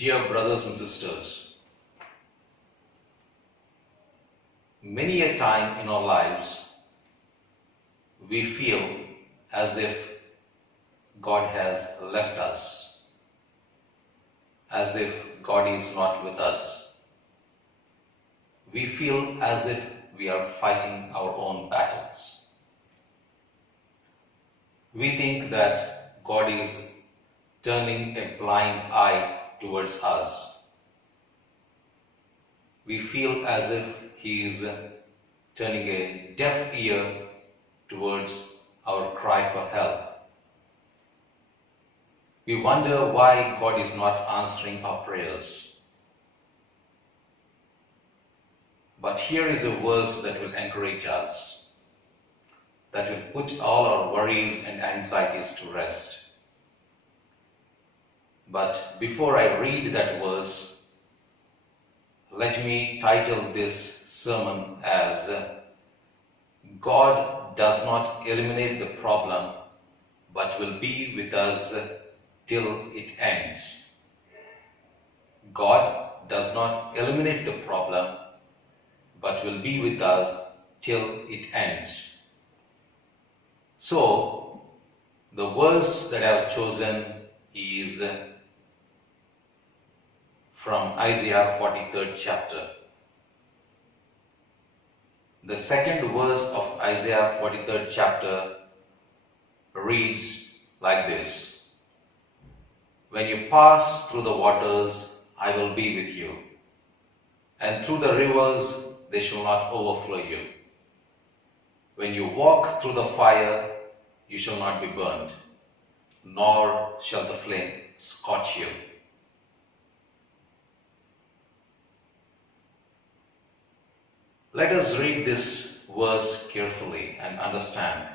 Dear brothers and sisters, many a time in our lives we feel as if God has left us, as if God is not with us. We feel as if we are fighting our own battles. We think that God is turning a blind eye towards us. We feel as if He is turning a deaf ear towards our cry for help. We wonder why God is not answering our prayers. But here is a verse that will encourage us, that will put all our worries and anxieties to rest. But before I read that verse, let me title this sermon as God does not eliminate the problem, but will be with us till it ends. God does not eliminate the problem, but will be with us till it ends. So, the verse that I have chosen is from Isaiah 43rd chapter. The second verse of Isaiah 43rd chapter reads like this: When you pass through the waters, I will be with you, and through the rivers, they shall not overflow you. When you walk through the fire, you shall not be burned, nor shall the flame scorch you. Let us read this verse carefully and understand.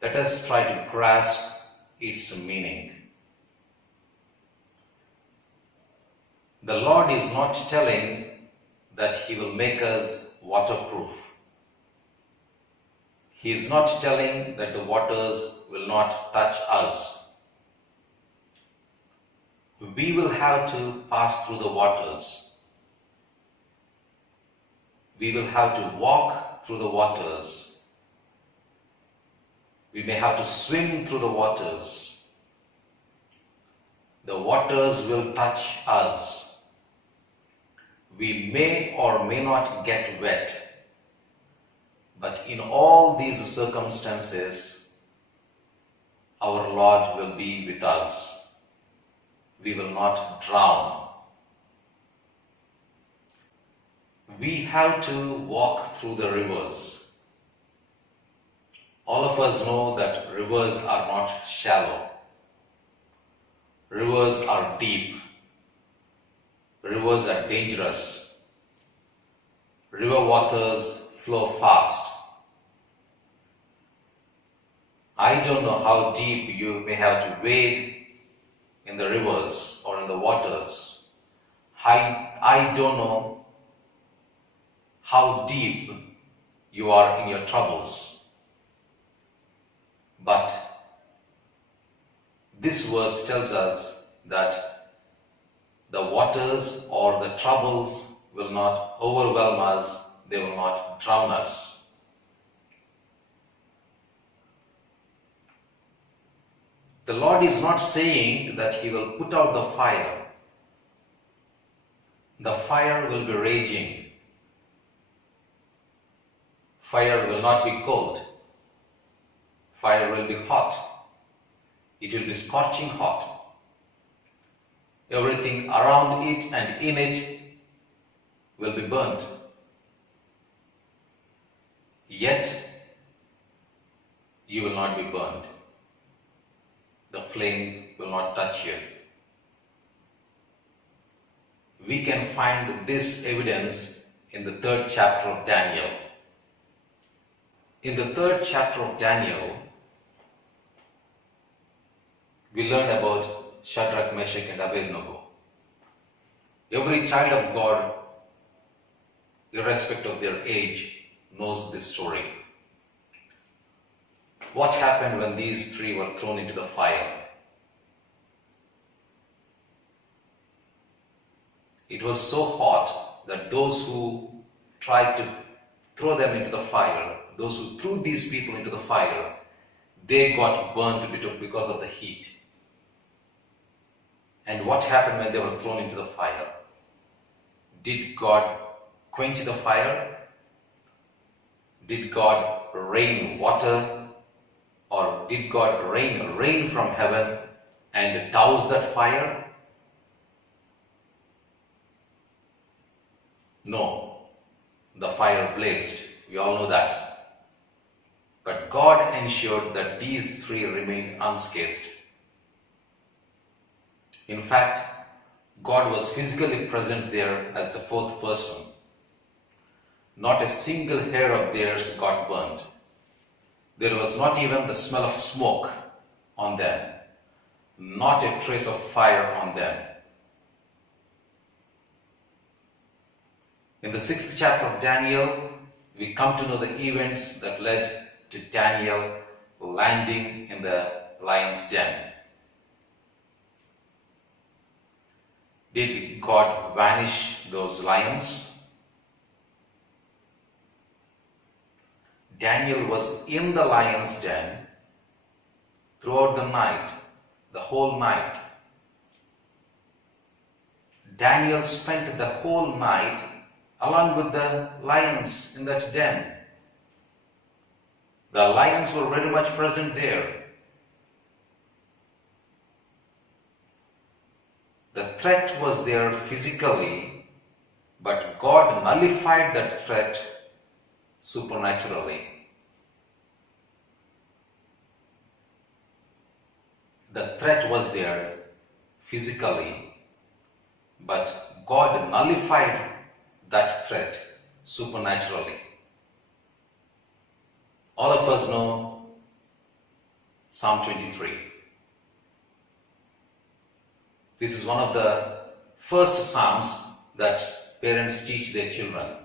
Let us try to grasp its meaning. The Lord is not telling that He will make us waterproof. He is not telling that the waters will not touch us. We will have to pass through the waters. We will have to walk through the waters. We may have to swim through the waters. The waters will touch us. We may or may not get wet. But in all these circumstances, our Lord will be with us. We will not drown. We have to walk through the rivers. All of us know that rivers are not shallow. Rivers are deep. Rivers are dangerous. River waters flow fast. I don't know how deep you may have to wade in the rivers or in the waters. I don't know how deep you are in your troubles. But this verse tells us that the waters or the troubles will not overwhelm us, they will not drown us. The Lord is not saying that He will put out the fire. The fire will be raging. Fire will not be cold. Fire will be hot. It will be scorching hot. Everything around it and in it will be burnt. Yet, you will not be burned. The flame will not touch you. We can find this evidence in the 3rd chapter of Daniel. In the 3rd chapter of Daniel, we learn about Shadrach, Meshach and Abednego. Every child of God, irrespective of their age, knows this story. What happened when these three were thrown into the fire? It was so hot that those who tried to throw them into the fire, those who threw these people into the fire, they got burnt because of the heat. And what happened when they were thrown into the fire? Did God quench the fire? Did God rain water? Or did God rain rain from heaven and douse that fire? No, the fire blazed. We all know that. But God ensured that these three remained unscathed. In fact, God was physically present there as the fourth person. Not a single hair of theirs got burnt. There was not even the smell of smoke on them, not a trace of fire on them. In the 6th chapter of Daniel, we come to know the events that led to Daniel landing in the lion's den. Did God vanish those lions? Daniel was in the lion's den throughout the night, the whole night. Daniel spent the whole night along with the lions in that den. The lions were very much present there. The threat was there physically, but God nullified that threat supernaturally. The threat was there physically, but God nullified that threat supernaturally. All of us know Psalm 23. This is one of the first psalms that parents teach their children.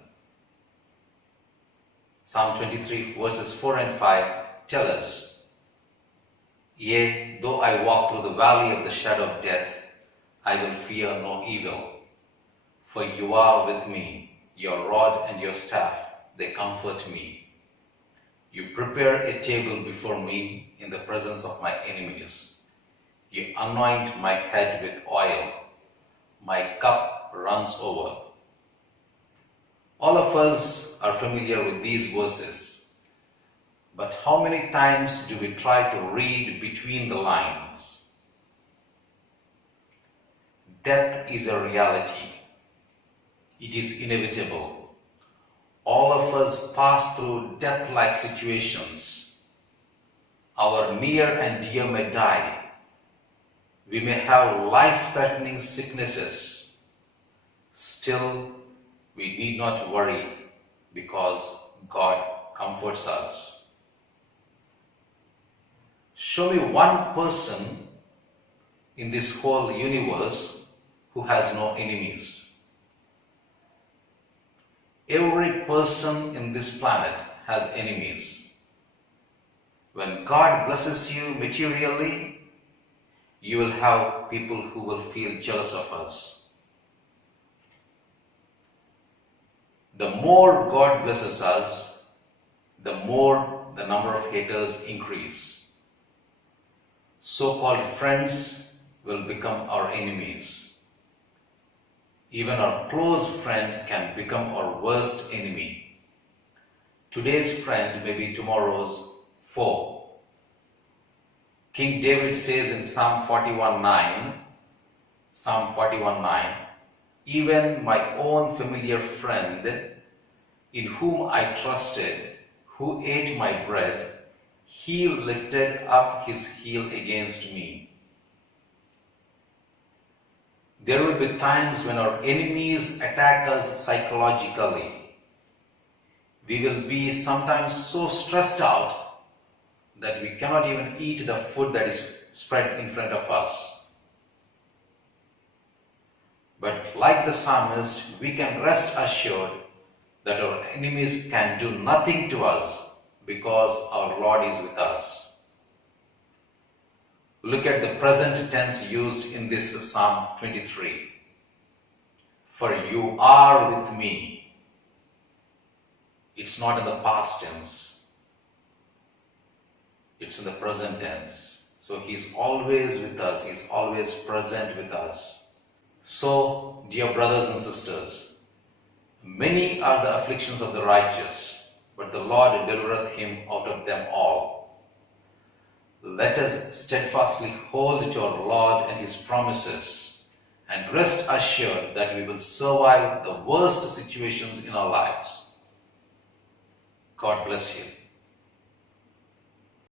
Psalm 23 verses 4 and 5 tell us, "Yea, though I walk through the valley of the shadow of death, I will fear no evil. For you are with me, your rod and your staff, they comfort me. You prepare a table before me in the presence of my enemies. You anoint my head with oil. My cup runs over." All of us are familiar with these verses. But how many times do we try to read between the lines? Death is a reality. It is inevitable. All of us pass through death-like situations. Our near and dear may die. We may have life-threatening sicknesses. Still, we need not worry because God comforts us. Show me one person in this whole universe who has no enemies. Every person in this planet has enemies. When God blesses you materially, you will have people who will feel jealous of us. The more God blesses us, the more the number of haters increase. So-called friends will become our enemies. Even our close friend can become our worst enemy. Today's friend may be tomorrow's foe. King David says in Psalm 41:9, "Even my own familiar friend, in whom I trusted, who ate my bread, he lifted up his heel against me." There will be times when our enemies attack us psychologically. We will be sometimes so stressed out that we cannot even eat the food that is spread in front of us. But like the psalmist, we can rest assured that our enemies can do nothing to us because our Lord is with us. Look at the present tense used in this Psalm 23. For you are with me. It's not in the past tense. It's in the present tense. So He's always with us. He's always present with us. So, dear brothers and sisters, many are the afflictions of the righteous, but the Lord delivereth him out of them all. Let us steadfastly hold to our Lord and His promises, and rest assured that we will survive the worst situations in our lives. God bless you.